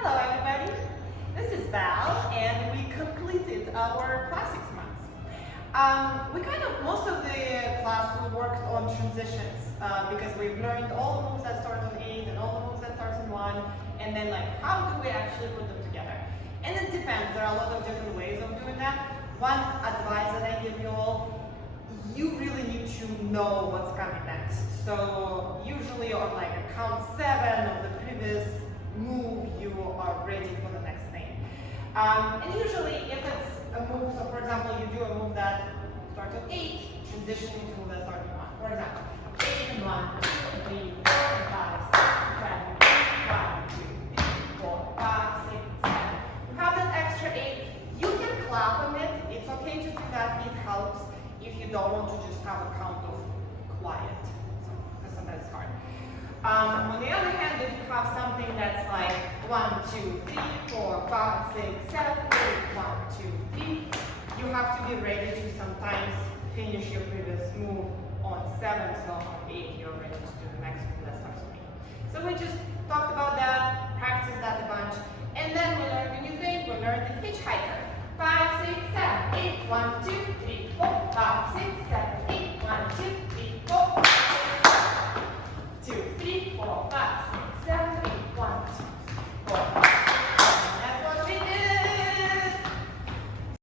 Hello everybody, this is Val and we completed our classics months. Most of the class we worked on transitions because we've learned all the moves that start on 8 and all the moves that start on 1, and then how do we actually put them together. And it depends, there are a lot of different ways of doing that. One advice that I give you all, you really need to know what's coming next. So usually on a count 7 of the previous move, you are ready for the next thing. And usually if it's a move, so for example, you do a move that starts on 8, transitioning to a move that starts on 1. For example, 8 and 1, 2, 3, 4, 5, 6, 7, 8, 1, 2, 3, 4, 5, 6, 7. You have that extra 8, you can clap on it. It's okay to do that, it helps if you don't want to just have a count of quiet, because sometimes it's hard. On the other hand, if you have something that's 1, 2, 3, 4, 5, 6, 7, 8, 1, 2, 3, you have to be ready to sometimes finish your previous move on 7, so on 8 you're ready to do the next move that starts on 8. So we just talked about that, practiced that a bunch, and then we learned a new thing. We learned the hitchhiker. 5, 6, 7, 8, 1, 2, 3, 4, 5, 6,